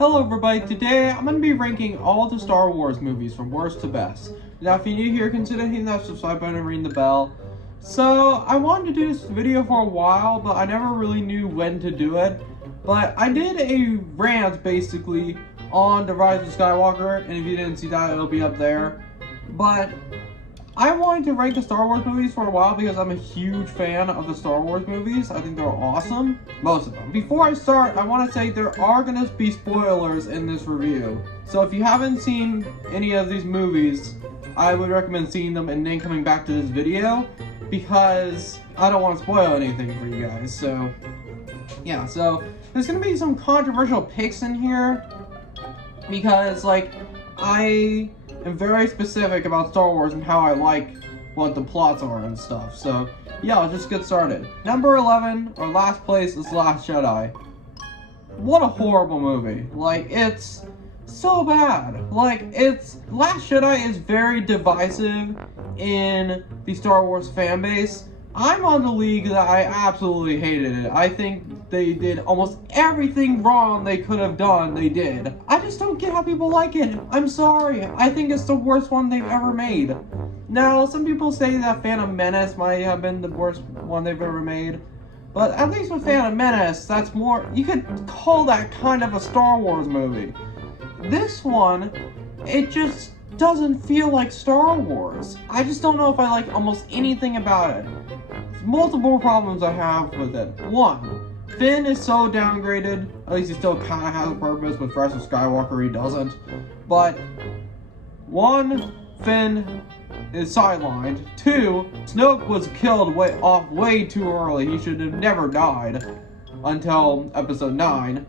Hello everybody, today I'm going to be ranking all the Star Wars movies from worst to best. Now if you're new here, consider hitting that subscribe button and ringing the bell. So, I wanted to do this video for a while, but I never really knew when to do it. But I did a rant, basically, on The Rise of Skywalker, and if you didn't see that, it'll be up there. But I wanted to rank the Star Wars movies for a while because I'm a huge fan of the Star Wars movies. I think they're awesome. Most of them. Before I start, I want to say there are going to be spoilers in this review. So if you haven't seen any of these movies, I would recommend seeing them and then coming back to this video, because I don't want to spoil anything for you guys. So, yeah. So, there's going to be some controversial picks in here, because, like, I am very specific about Star Wars and how I like what the plots are and stuff. So, yeah, let's just get started. Number 11, or last place, is Last Jedi. What a horrible movie. Like, it's so bad. Like, Last Jedi is very divisive in the Star Wars fan base. I'm on the league that I absolutely hated it. I think they did almost everything wrong they could have done, they did. I just don't get how people like it. I'm sorry. I think it's the worst one they've ever made. Now, some people say that Phantom Menace might have been the worst one they've ever made. But at least with Phantom Menace, that's more, you could call that kind of a Star Wars movie. This one, it just doesn't feel like Star Wars. I just don't know if I like almost anything about it. There's multiple problems I have with it. One, Finn is so downgraded. At least he still kind of has a purpose. With Rise of Skywalker, he doesn't. But, one, Finn is sidelined. Two, Snoke was killed way too early. He should have never died until episode 9.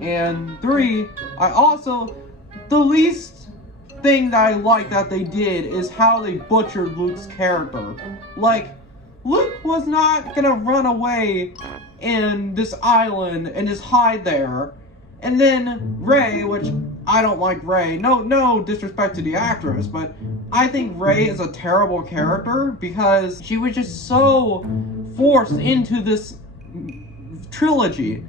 And 3, the least thing that I like that they did is how they butchered Luke's character. Like, Luke was not gonna run away in this island and just hide there. And then Rey, which I don't like Rey, no disrespect to the actress, but I think Rey is a terrible character because she was just so forced into this trilogy.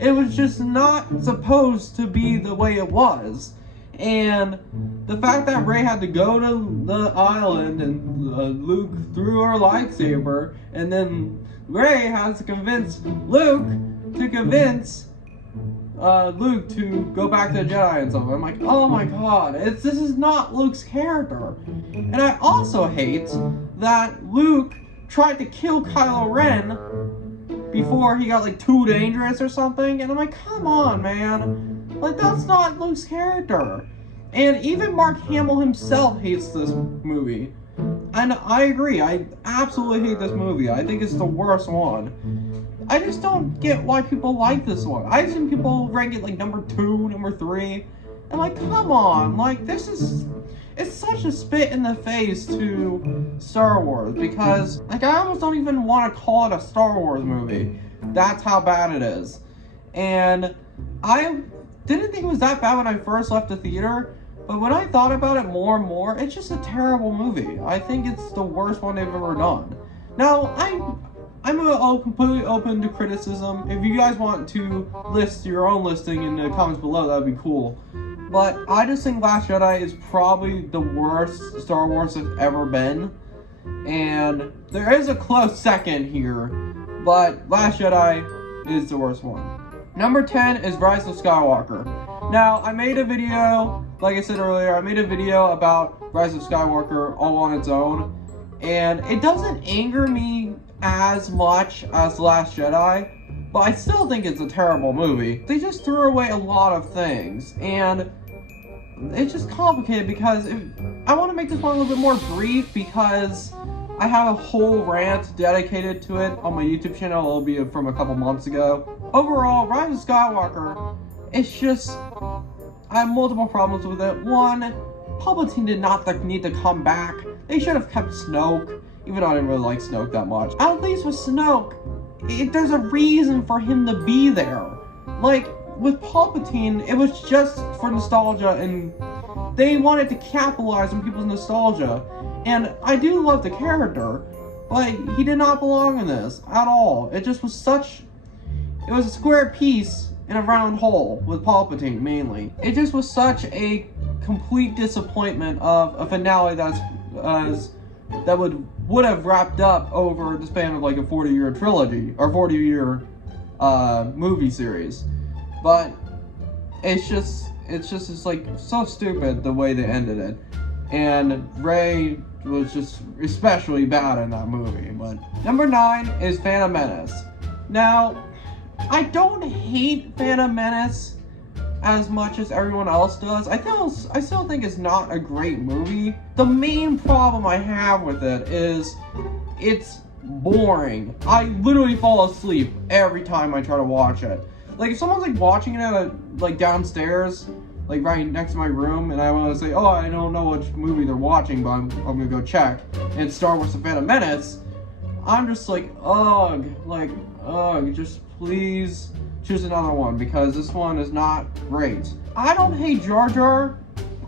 It was just not supposed to be the way it was. And the fact that Rey had to go to the island and Luke threw her lightsaber, and then Rey has to convince Luke to convince Luke to go back to the Jedi and stuff. I'm like, oh my god, this is not Luke's character. And I also hate that Luke tried to kill Kylo Ren before he got, like, too dangerous or something, and I'm like, come on, man. Like, that's not Luke's character. And even Mark Hamill himself hates this movie. And I agree, I absolutely hate this movie. I think it's the worst one. I just don't get why people like this one. I've seen people rank it, like, number 2, number 3, and, like, come on, like, it's such a spit in the face to Star Wars, because, like, I almost don't even want to call it a Star Wars movie. That's how bad it is. And I didn't think it was that bad when I first left the theater, but when I thought about it more and more, it's just a terrible movie. I think it's the worst one they've ever done. Now, I'm completely open to criticism. If you guys want to list your own listing in the comments below, that would be cool. But I just think Last Jedi is probably the worst Star Wars has ever been. And there is a close second here, but Last Jedi is the worst one. Number 10 is Rise of Skywalker. Now, I made a video, like I said earlier, I made a video about Rise of Skywalker all on its own. And it doesn't anger me as much as Last Jedi, but I still think it's a terrible movie. They just threw away a lot of things, and it's just complicated because I want to make this one a little bit more brief because I have a whole rant dedicated to it on my YouTube channel. It'll be from a couple months ago. Overall, Rise of Skywalker, it's just, I have multiple problems with it. One, Palpatine did not need to come back. They should have kept Snoke, even though I didn't really like Snoke that much. At least with Snoke, there's a reason for him to be there. Like, with Palpatine, it was just for nostalgia, and they wanted to capitalize on people's nostalgia. And I do love the character, but he did not belong in this at all. It just was it was a square piece in a round hole with Palpatine mainly. It just was such a complete disappointment of a finale that would have wrapped up over the span of like a 40-year trilogy or 40-year movie series. But it's just like so stupid the way they ended it. And Rey was just especially bad in that movie. But number 9 is Phantom Menace. Now, I don't hate Phantom Menace as much as everyone else does. I still think it's not a great movie. The main problem I have with it is it's boring. I literally fall asleep every time I try to watch it. Like if someone's like watching it like downstairs, like right next to my room, and I want to say, oh, I don't know which movie they're watching, but I'm gonna go check, and it's Star Wars: The Phantom Menace, I'm just like, ugh, just please choose another one, because this one is not great. I don't hate Jar Jar.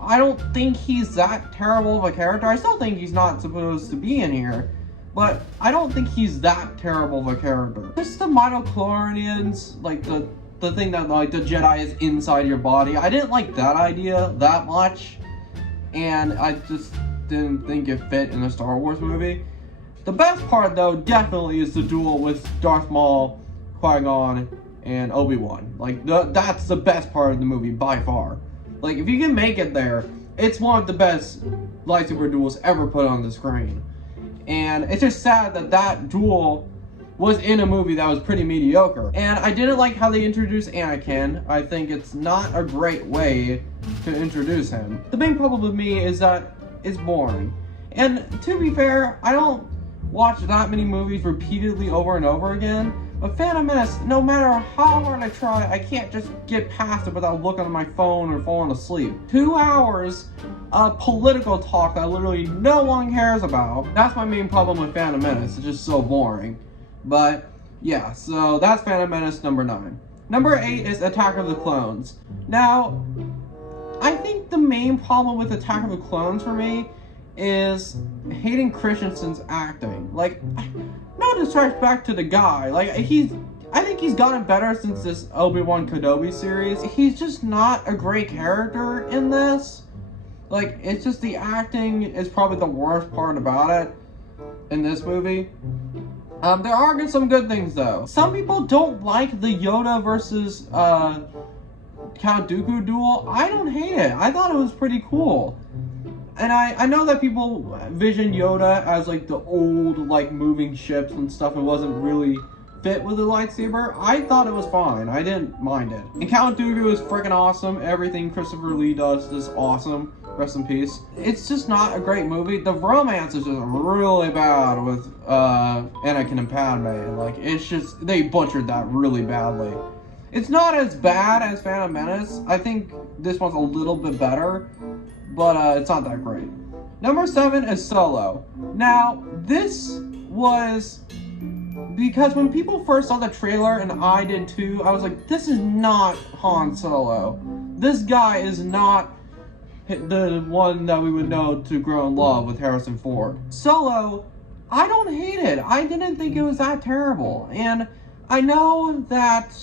I don't think he's that terrible of a character. I still think he's not supposed to be in here, but I don't think he's that terrible of a character. Just the midichlorians, like the thing that like the Jedi is inside your body. I didn't like that idea that much, and I just didn't think it fit in a Star Wars movie. The best part though definitely is the duel with Darth Maul, Qui-Gon, and Obi-Wan. Like that's the best part of the movie by far. Like if you can make it there, it's one of the best lightsaber duels ever put on the screen. And it's just sad that that duel was in a movie that was pretty mediocre. And I didn't like how they introduced Anakin. I think it's not a great way to introduce him. The main problem with me is that it's boring. And to be fair, I don't watch that many movies repeatedly over and over again. But Phantom Menace, no matter how hard I try, I can't just get past it without looking at my phone or falling asleep. 2 hours of political talk that literally no one cares about. That's my main problem with Phantom Menace. It's just so boring. But yeah, so that's Phantom Menace number 9. Number 8 is Attack of the Clones. Now, I think the main problem with Attack of the Clones for me is Hayden Christensen's acting. Like, no disrespect to the guy. Like, I think he's gotten better since this Obi-Wan Kenobi series. He's just not a great character in this. Like, it's just the acting is probably the worst part about it in this movie. There are some good things though. Some people don't like the Yoda versus Count Dooku duel. I don't hate it. I thought it was pretty cool. And I know that people vision Yoda as like the old like moving ships and stuff. It wasn't really fit with the lightsaber. I thought it was fine. I didn't mind it. And Count Dooku is freaking awesome. Everything Christopher Lee does is awesome. Rest in peace. It's just not a great movie. The romance is just really bad with Anakin and Padme. Like, it's just, they butchered that really badly. It's not as bad as Phantom Menace. I think this one's a little bit better, but it's not that great. Number 7 is Solo. Now, this was because when people first saw the trailer, and I did too, I was like, this is not Han Solo. This guy is not the one that we would know to grow in love with Harrison Ford. Solo, I don't hate it. I didn't think it was that terrible. And I know that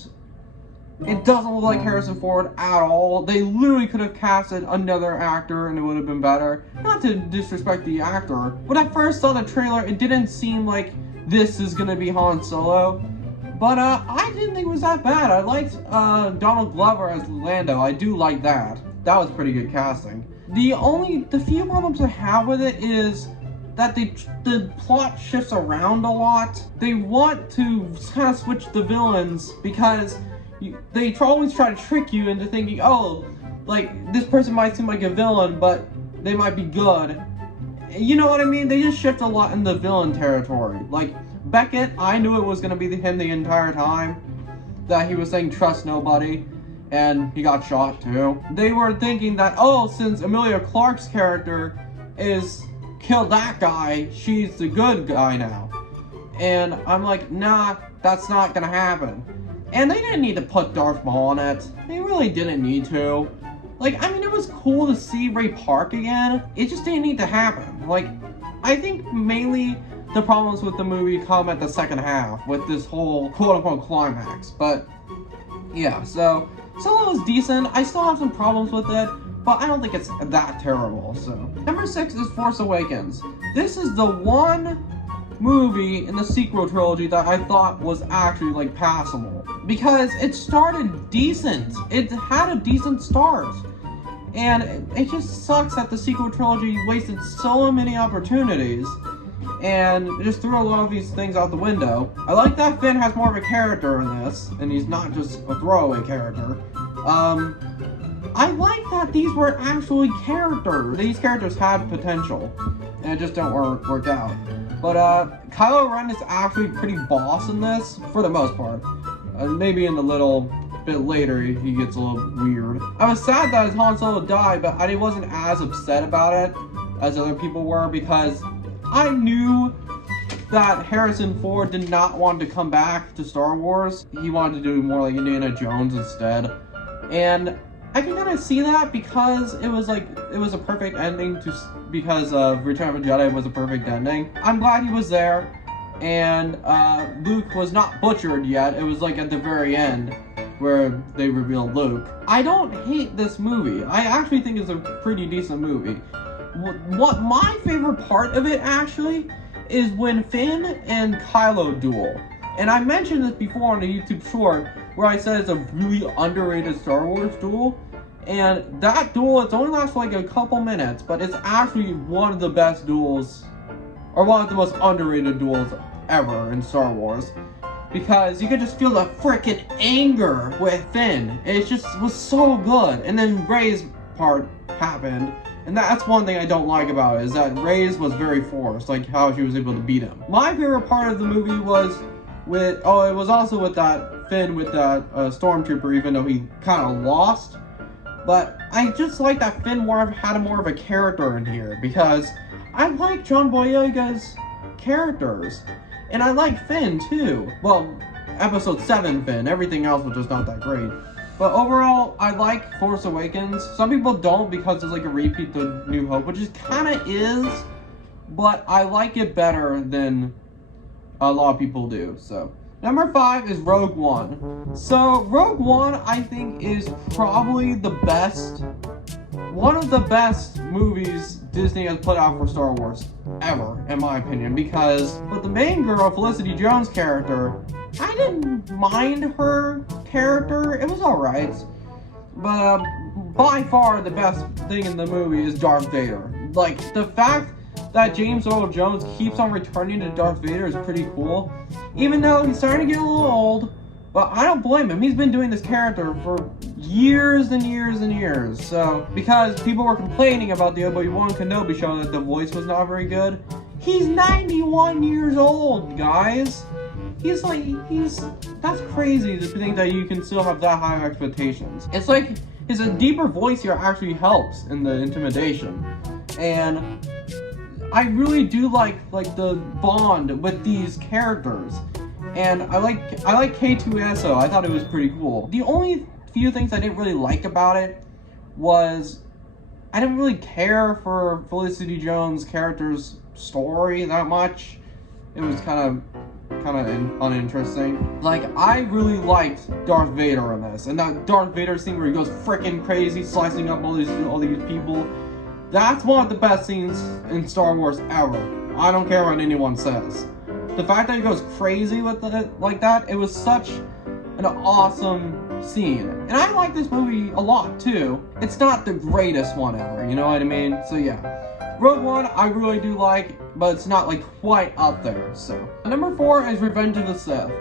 it doesn't look like Harrison Ford at all. They literally could have casted another actor and it would have been better. Not to disrespect the actor. When I first saw the trailer, it didn't seem like this is gonna be Han Solo. But I didn't think it was that bad. I liked Donald Glover as Lando. I do like that. That was pretty good casting. The few problems I have with it is that the plot shifts around a lot. They want to kind of switch the villains because they always try to trick you into thinking, oh, like this person might seem like a villain, but they might be good. You know what I mean? They just shift a lot in the villain territory. Like Beckett, I knew it was gonna be him the entire time. That he was saying trust nobody. And he got shot too. They were thinking that, oh, since Emilia Clarke's character is killed that guy, she's the good guy now. And I'm like, nah, that's not gonna happen. And they didn't need to put Darth Maul on it. They really didn't need to. Like, I mean, it was cool to see Ray Park again. It just didn't need to happen. Like, I think mainly the problems with the movie come at the second half with this whole quote-unquote climax. But Yeah, so Solo is decent. I still have some problems with it, but I don't think it's that terrible. So number 6 is Force Awakens. This is the one movie in the sequel trilogy that I thought was actually like passable, because it started decent. It had a decent start, and it just sucks that the sequel trilogy wasted so many opportunities and just threw a lot of these things out the window. I like that Finn has more of a character in this, and he's not just a throwaway character. I like that these were actually characters. These characters had potential, and it just don't work out. But Kylo Ren is actually pretty boss in this, for the most part. Maybe in a little bit later, he gets a little weird. I was sad that Han Solo died, but I wasn't as upset about it as other people were, because I knew that Harrison Ford did not want to come back to Star Wars. He wanted to do more like Indiana Jones instead. And I can kind of see that, because it was a perfect ending because Return of the Jedi was a perfect ending. I'm glad he was there, and Luke was not butchered yet. It was like at the very end where they revealed Luke. I don't hate this movie. I actually think it's a pretty decent movie. What my favorite part of it actually is when Finn and Kylo duel. And I mentioned this before on a YouTube short, where I said it's a really underrated Star Wars duel. And that duel, it only lasts for like a couple minutes, but it's actually one of the best duels, or one of the most underrated duels ever in Star Wars. Because you could just feel the freaking anger with Finn. It just was so good. And then Rey's part happened. And that's one thing I don't like about it, is that Rey's was very forced, like how she was able to beat him. My favorite part of the movie was with, it was also with that Finn with that stormtrooper, even though he kind of lost. But I just like that Finn had more of a character in here, because I like John Boyega's characters. And I like Finn too. Well, episode 7 Finn, everything else was just not that great. But overall, I like Force Awakens. Some people don't, because it's like a repeat to New Hope, which it kind of is. But I like it better than a lot of people do, so. Number 5 is Rogue One. So, Rogue One, I think, is probably one of the best movies Disney has put out for Star Wars ever, in my opinion, because with the main girl, Felicity Jones' character, I didn't mind her character. It was alright. But by far the best thing in the movie is Darth Vader. Like, the fact that James Earl Jones keeps on returning to Darth Vader is pretty cool. Even though he's starting to get a little old, but I don't blame him. He's been doing this character for years and years and years. So, because people were complaining about the Obi-Wan Kenobi show that the voice was not very good, he's 91 years old, guys. That's crazy to think that you can still have that high expectations. It's like, a deeper voice here actually helps in the intimidation. And I really do like the bond with these characters. And I like K2SO. I thought it was pretty cool. The only few things I didn't really like about it was I didn't really care for Felicity Jones' character's story that much. It was kind of uninteresting. Like, I really liked Darth Vader in this, and that Darth Vader scene where he goes freaking crazy, slicing up all these people. That's one of the best scenes in Star Wars ever. I don't care what anyone says. The fact that he goes crazy with it like that, it was such an awesome scene. And I like this movie a lot too. It's not the greatest one ever, you know what I mean? So yeah. Rogue One, I really do like, but it's not like quite up there, so. Number 4 is Revenge of the Sith.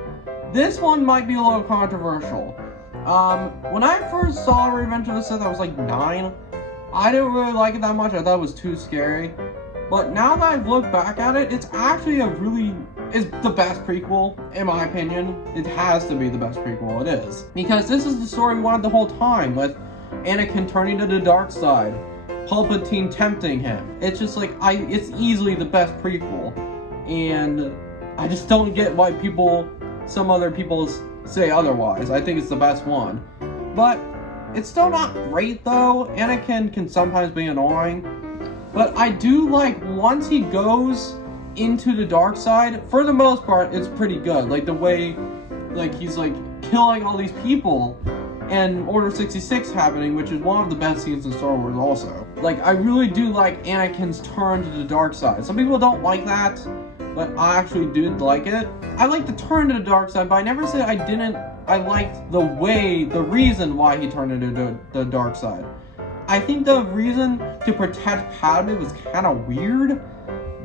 This one might be a little controversial. When I first saw Revenge of the Sith, I was like 9. I didn't really like it that much. I thought it was too scary. But now that I've looked back at it, it's actually it's the best prequel, in my opinion. It has to be the best prequel, it is. Because this is the story we wanted the whole time, with Anakin turning to the dark side, Palpatine tempting him. It's just like, it's easily the best prequel. And I just don't get why some other people say otherwise. I think it's the best one. But it's still not great though. Anakin can sometimes be annoying. But I do like, once he goes into the dark side, for the most part, it's pretty good. Like the way, like he's like killing all these people, and Order 66 happening, which is one of the best scenes in Star Wars also. Like, I really do like Anakin's turn to the dark side. Some people don't like that, but I actually did like it. I like the turn to the dark side, but I never said I didn't. I liked the reason why he turned into the dark side. I think the reason to protect Padme was kind of weird,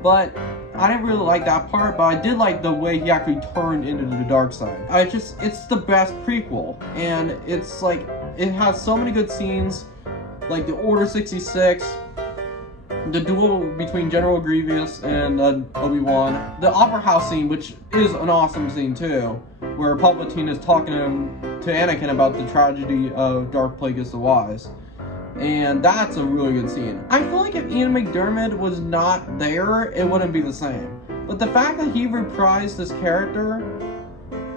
but I didn't really like that part, but I did like the way he actually turned into the dark side. It's the best prequel, and it's like, it has so many good scenes, like the Order 66, the duel between General Grievous and Obi-Wan, the Opera House scene, which is an awesome scene too, where Palpatine is talking to Anakin about the tragedy of Darth Plagueis the Wise. And that's a really good scene. I feel like if Ian McDiarmid was not there, it wouldn't be the same. But the fact that he reprised this character,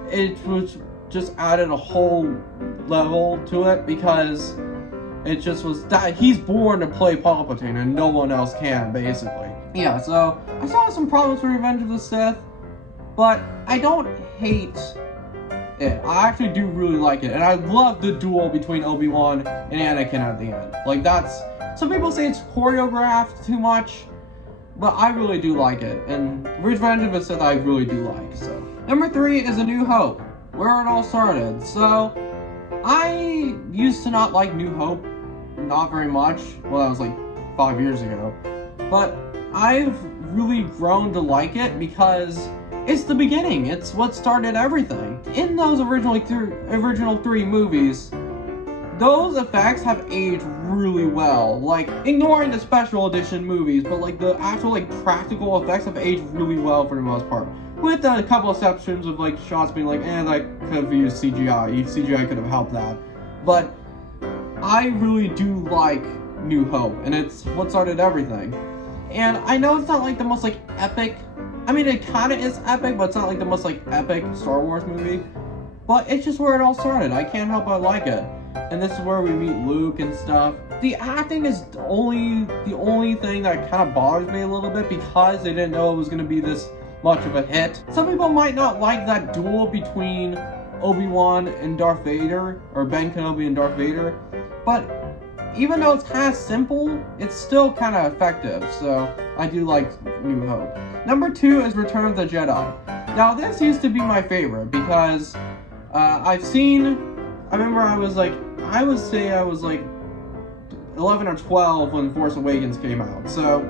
it was just added a whole level to it, because it just was that he's born to play Palpatine and no one else can, basically. Yeah, so I still have some problems with Revenge of the Sith, but I don't hate it. I actually do really like it, and I love the duel between Obi-Wan and Anakin at the end. Like, that's, some people say it's choreographed too much, but I really do like it, and Revenge of the Sith I really do like. So number 3 is A New Hope, where it all started. So I used to not like New Hope, not very much. Well, that was like 5 years ago, but I've really grown to like it because it's the beginning. It's what started everything. In those original 3 movies, those effects have aged really well. Like, ignoring the special edition movies, but like the actual like practical effects have aged really well for the most part. With a couple exceptions of like shots being like, that could have used CGI. CGI could have helped that. But I really do like New Hope, and it's what started everything. And I know it's not like the most like epic, I mean, it kind of is epic, but it's not like the most like epic Star Wars movie. But it's just where it all started. I can't help but like it. And this is where we meet Luke and stuff. The acting is the only thing that kind of bothers me a little bit, because they didn't know it was going to be this much of a hit. Some people might not like that duel between Obi-Wan and Darth Vader, or Ben Kenobi and Darth Vader, but even though it's kind of simple, it's still kind of effective, so I do like New Hope. Number 2 is Return of the Jedi. Now, this used to be my favorite, because I remember I would say I was like 11 or 12 when Force Awakens came out, so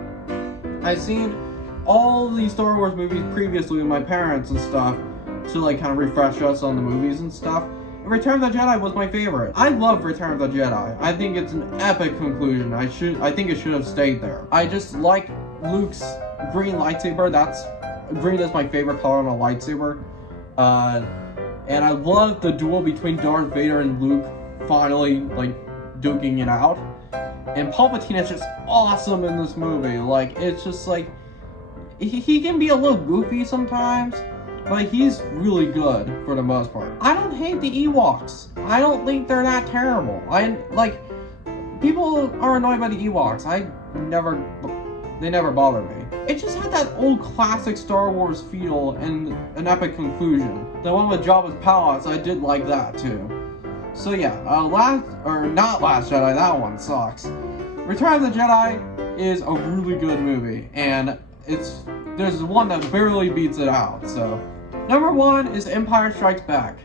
I've seen all these Star Wars movies previously with my parents and stuff, to like kind of refresh us on the movies and stuff. And Return of the Jedi was my favorite. I love Return of the Jedi. I think it's an epic conclusion. I think it should have stayed there. I just like Luke's green lightsaber. Green is my favorite color on a lightsaber. And I love the duel between Darth Vader and Luke finally like duking it out. And Palpatine is just awesome in this movie. Like, it's just like, he can be a little goofy sometimes, but he's really good for the most part. I don't hate the Ewoks. I don't think they're that terrible. People are annoyed by the Ewoks. They never bother me. It just had that old classic Star Wars feel and an epic conclusion. The one with Jabba's palace, I did like that too. So yeah, not Last Jedi, that one sucks. Return of the Jedi is a really good movie, and there's one that barely beats it out, so. Number 1 is Empire Strikes Back.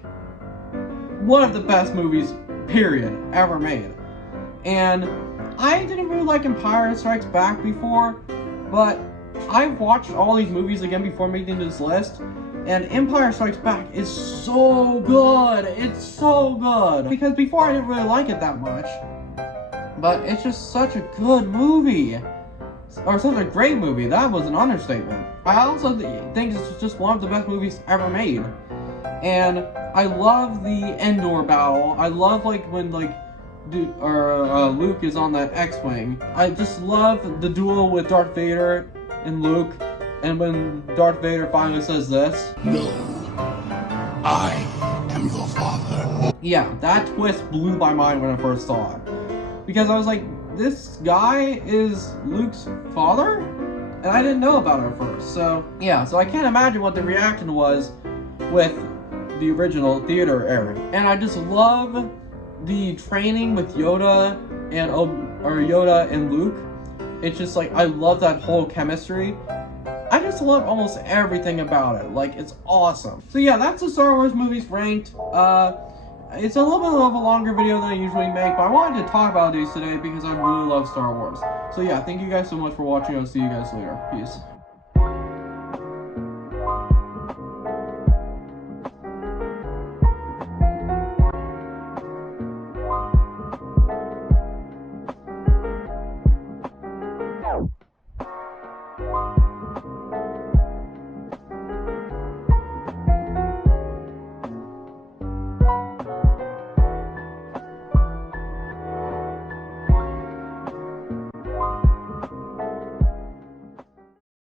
One of the best movies, period, ever made. And I didn't really like Empire Strikes Back before, but I've watched all these movies again before making this list, and Empire Strikes Back is so good. It's so good. Because before I didn't really like it that much, but it's just such a good movie. Or such a great movie. That was an understatement. I also think it's just one of the best movies ever made. And I love the Endor battle. I love like when Luke is on that X-Wing. I just love the duel with Darth Vader and Luke. And when Darth Vader finally says this, "No, I am your father." Yeah, that twist blew my mind when I first saw it. Because I was like, this guy is Luke's father? And I didn't know about it at first. So, yeah, so I can't imagine what the reaction was with the original theater airing. And I just love the training with Yoda and Luke. It's just like, I love that whole chemistry. I just love almost everything about it. Like, it's awesome. So yeah, that's the Star Wars movies ranked. It's a little bit of a longer video than I usually make, but I wanted to talk about these today because I really love Star Wars. So yeah, thank you guys so much for watching. I'll see you guys later. Peace.